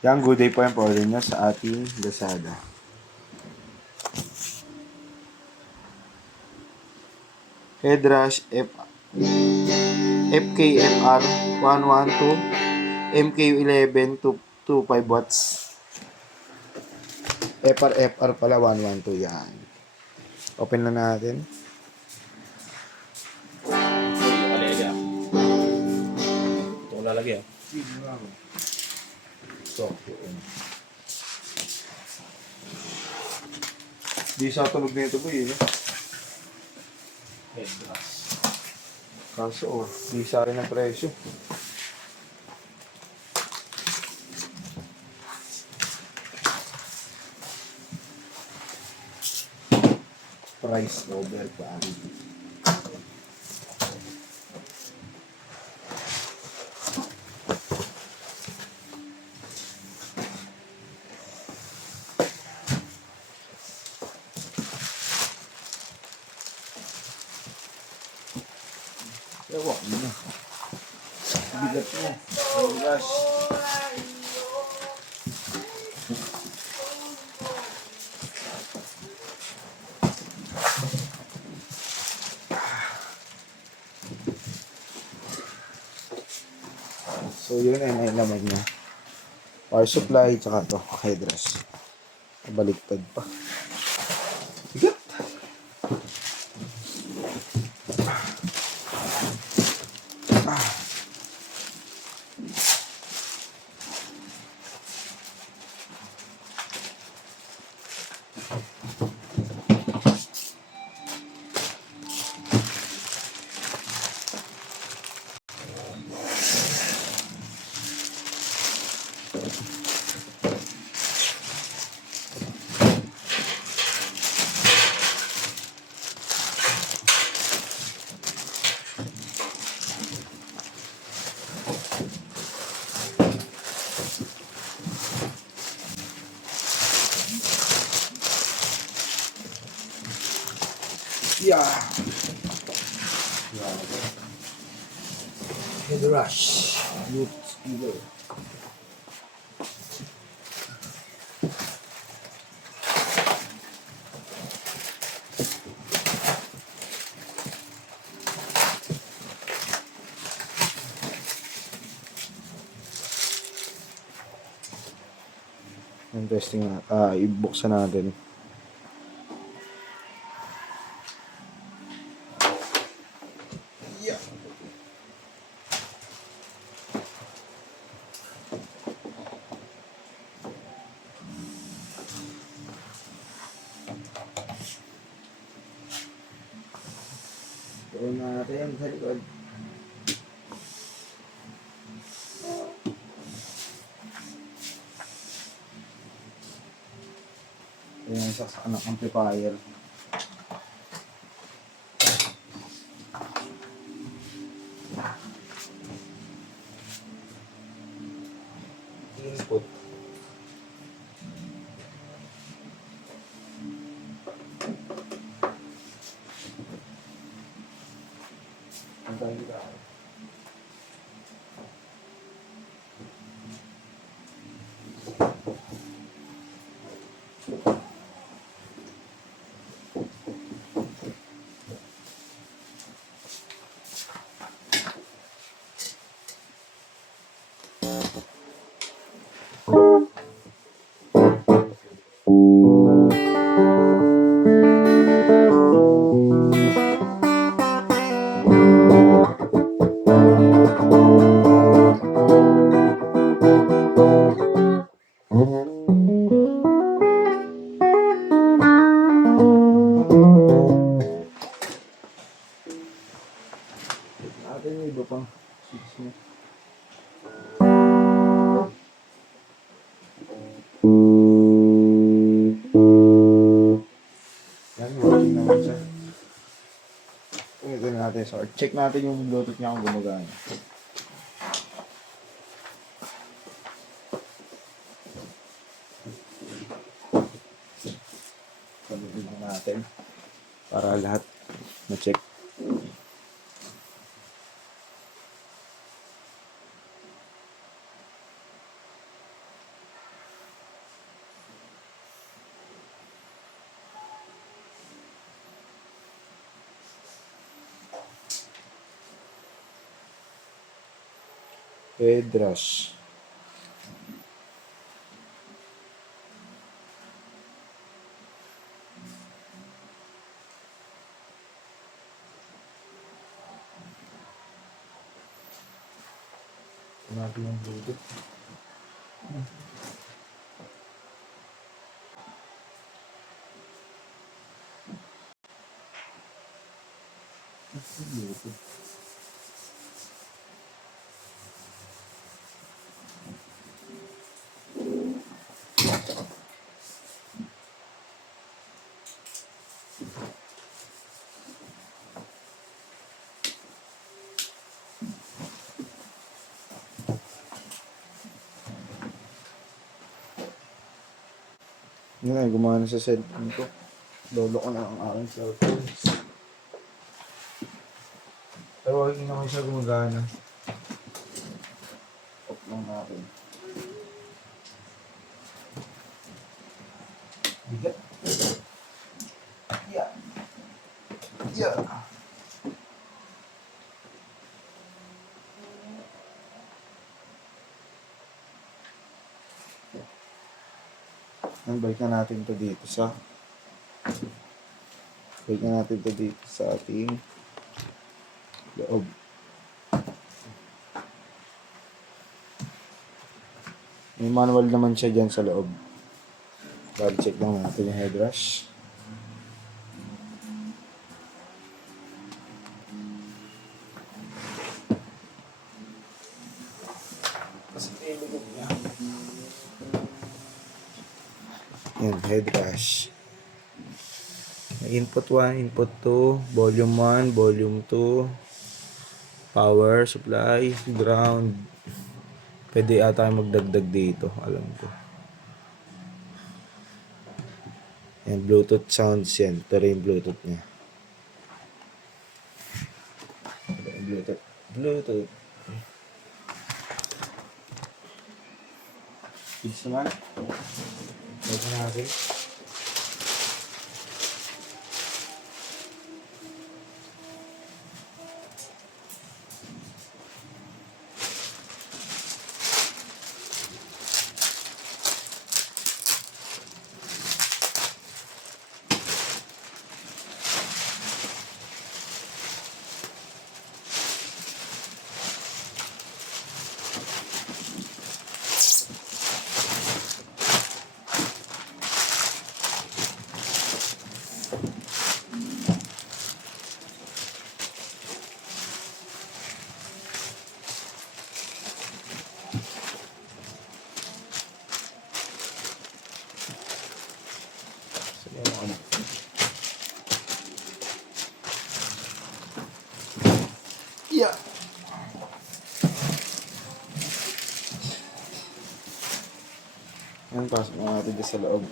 Yan, good day po yung order nyo sa ating Lazada. Headrush FKFR 112 MKU11 225 watts. FR pala 112 yan. Open na natin. Ito ko lalagyan. Di sa tulog nito po yun. Kaso di sa rin ang presyo. Price over pa. Ewan mo. Bigat mo. Oh gosh. So yun ay nailaman niya. Power supply, tsaka to, headrest. Baliktad pa. Bigat! Yeah. Headrush. Youth speeder. Testing na. Ibuksan natin. Yeah. Gawin natin sa likod. Ayan, isa sa amplifier. Input. Ang dami ka. Natin yung iba pang switch niya. Yan, working naman siya. Ito natin. So, check natin yung Bluetooth niya kung gumagana. Pagdating natin para lahat na-check. Headrush. Natin yung Bluetooth. Bluetooth. Yun ay, gumana sa cellphone ko. Lolo ko na ang aking cellphone. Pero hindi naman siya gumagana. Off lang natin. Bigat. Yeah. Yeah. Balik na natin to dito sa ating loob. May manual naman siya dyan sa loob. Check lang natin yung headrush. Yan, headrush. Input 1, input 2, volume 1, volume 2, power supply, ground. Pwede ata magdagdag dito, alam ko. Yan, Bluetooth sounds yan. Ito rin yung Bluetooth niya. Bluetooth. Speeds naman. Ito natin. Yeah. Yan, pasok na natin dito sa loob.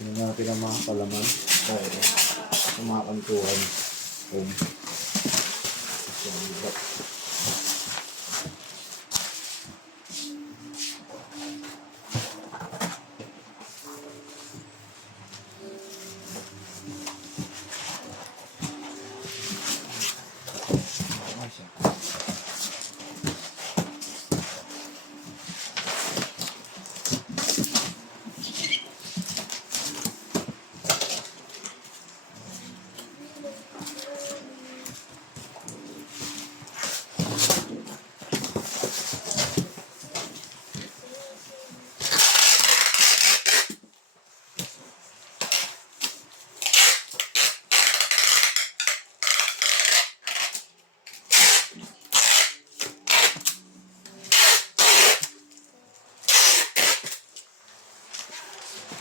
Tingnan natin ang mga palaman dahil sa mga kantuhan.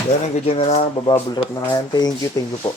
Yan, hanggang dyan na lang. Babubble wrap na nga yan. Thank you po.